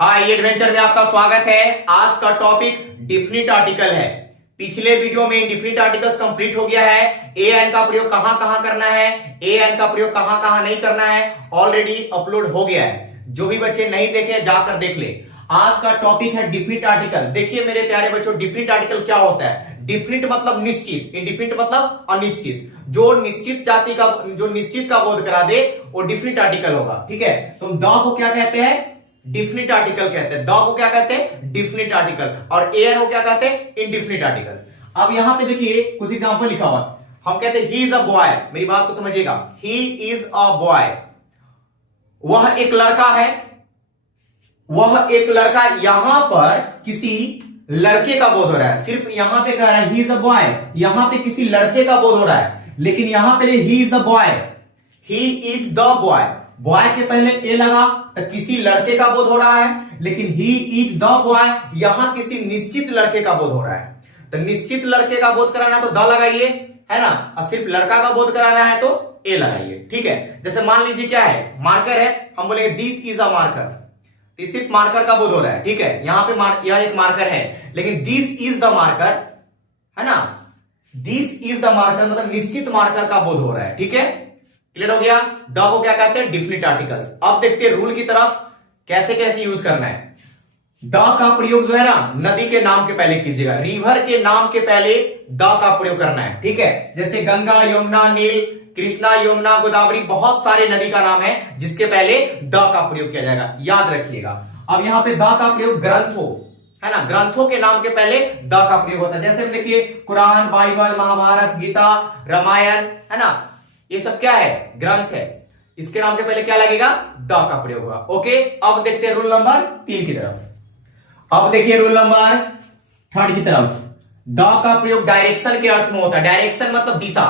हाय adventure में आपका स्वागत है। आज का टॉपिक डिफिनिट आर्टिकल है। पिछले वीडियो में इंडिफिनिट आर्टिकल्स कंप्लीट हो गया है। ए एन का प्रयोग कहां कहां करना है, ए एन का प्रयोग कहां कहां नहीं करना है, ऑलरेडी अपलोड हो गया है। जो भी बच्चे नहीं देखे जाकर देख ले। आज का टॉपिक है डिफिनिट आर्टिकल। देखिए मेरे प्यारे बच्चों, डिफिनिट आर्टिकल क्या होता है? डिफिनिट मतलब निश्चित, इंडिफिनिट मतलब अनिश्चित। जो निश्चित जाति का, जो निश्चित का बोध करा दे वो डिफिनिट आर्टिकल होगा। ठीक है, तो हम द को क्या कहते हैं? डिफिनिट आर्टिकल कहते हैं। द को क्या कहते हैं? Definite article. और ए एन को क्या कहते हैं? Indefinite article. अब यहां पे देखिए कुछ एग्जांपल लिखा हुआ है। हम कहते हैं ही इज अ बॉय। मेरी बात को समझिएगा, ही इज अ बॉय। वह एक लड़का है, वह एक लड़का। यहां पर किसी लड़के का बोध हो रहा है। सिर्फ यहां पे कह रहा है ही इज अ बॉय, यहां पे किसी लड़के का बोध हो रहा है। लेकिन यहां पे he is a boy, he is the boy. Boy के पहले ए लगा तो किसी लड़के का बोध हो रहा है, लेकिन ही इज द बॉय यहां किसी निश्चित लड़के का बोध हो रहा है। तो निश्चित लड़के का बोध कराना है तो द लगाइए, है ना। और सिर्फ लड़का का बोध कराना है तो ए लगाइए। ठीक है, जैसे मान लीजिए क्या है, मार्कर है, हम बोलेंगे दिस इज अ मार्कर। सिर्फ मार्कर का बोध हो रहा है। ठीक है, यहां पे यह एक मार्कर है, लेकिन दिस इज द मार्कर, है ना। दिस इज द मार्कर मतलब निश्चित मार्कर का बोध हो रहा है। ठीक है, क्लियर हो गया। द को क्या कहते हैं? Definite articles. अब देखते हैं रूल की तरफ, कैसे कैसे यूज करना है। द का प्रयोग जो है ना, नदी के नाम के पहले कीजिएगा। रिवर के नाम के पहले द का प्रयोग करना है। ठीक है, जैसे गंगा, यमुना, नील, कृष्णा, यमुना, गोदावरी, बहुत सारे नदी का नाम है जिसके पहले द का प्रयोग किया जाएगा, याद रखिएगा। अब यहां पे द का प्रयोग ग्रंथों, है ना, ग्रंथों के नाम के पहले द का प्रयोग होता है। जैसे देखिए कुरान, बाइबल, महाभारत, गीता, रामायण, है ना, ये सब क्या है? ग्रंथ है। इसके नाम के पहले क्या लगेगा? द का प्रयोग होगा। ओके, अब देखते हैं रूल नंबर 3 की तरफ। अब देखिए रूल नंबर 3 की तरफ। द का प्रयोग डायरेक्शन के अर्थ में होता है। डायरेक्शन मतलब दिशा।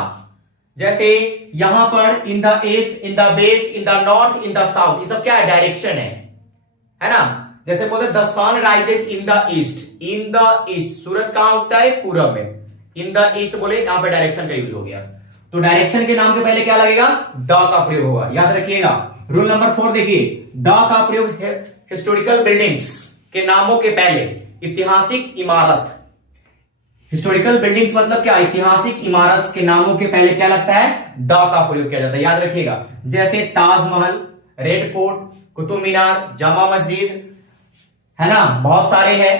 जैसे यहां पर in the east, in the west, in the north, in the south, ये सब क्या है? डायरेक्शन है ना। जैसे बोलते the sun rises in the east. In the east, सूरज कहां उगता है? पूरब में। इन द ईस्ट बोले, यहां पे डायरेक्शन का यूज हो गया। तो डायरेक्शन के नाम के पहले क्या लगेगा? द का प्रयोग होगा, याद रखिएगा। रूल नंबर 4 देखिए, द का प्रयोग हिस्टोरिकल बिल्डिंग्स के नामों के पहले। ऐतिहासिक इमारत, हिस्टोरिकल बिल्डिंग्स मतलब क्या? ऐतिहासिक इमारत के नामों के पहले क्या लगता है? द का प्रयोग किया जाता है, याद रखिएगा। जैसे ताजमहल, रेड फोर्ट, कुतुब मीनार, जामा मस्जिद, है ना, बहुत सारे हैं।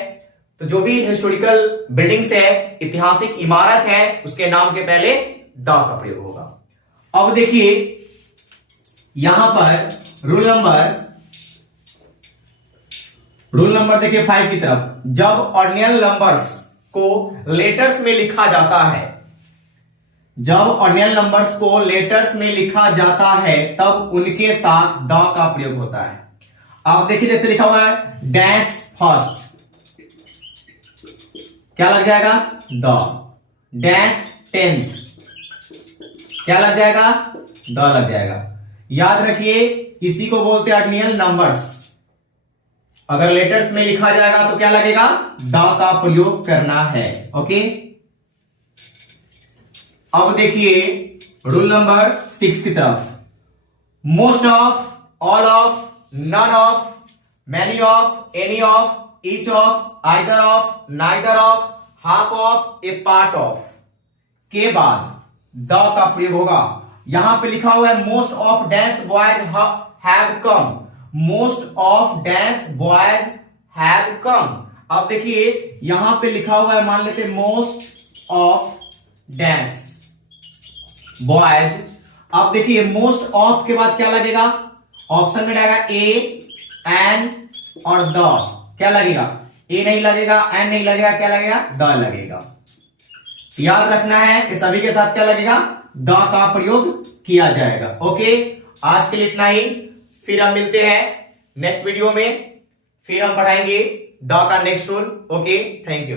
तो जो भी हिस्टोरिकल बिल्डिंग्स है, ऐतिहासिक इमारत है, उसके नाम के पहले द का प्रयोग होगा। अब देखिए यहां पर रूल नंबर देखिए 5 की तरफ। जब ऑर्डिनल नंबर्स को लेटर्स में लिखा जाता है, जब ऑर्डिनल नंबर्स को लेटर्स में लिखा जाता है तब उनके साथ द का प्रयोग होता है। आप देखिए जैसे लिखा हुआ है डैश फर्स्ट, क्या लग जाएगा? द। डैश 10th, क्या लग जाएगा? द लग जाएगा। याद रखिए, इसी को बोलते हैं ऑर्डिनल नंबर्स। अगर लेटर्स में लिखा जाएगा तो क्या लगेगा? द का प्रयोग करना है। ओके, अब देखिए रूल नंबर 6 की तरफ। Most of, all of, none of, many of, any of, each of, either of, neither of, half of, a part of के बाद द का प्रयोग होगा। यहां पे लिखा हुआ है most of dash boys have come. Most of dash boys have come. अब देखिए यहां पे लिखा हुआ है, मान लेते मोस्ट ऑफ डैश बॉयज। अब देखिए मोस्ट ऑफ के बाद क्या लगेगा? ऑप्शन में रहेगा ए, एन और द। क्या लगेगा? ए नहीं लगेगा, एन नहीं लगेगा, क्या लगेगा? द लगेगा। याद रखना है कि सभी के साथ क्या लगेगा? द का प्रयोग किया जाएगा। ओके, आज के लिए इतना ही। फिर हम मिलते हैं नेक्स्ट वीडियो में, फिर हम पढ़ाएंगे द का next rule. Okay, thank you.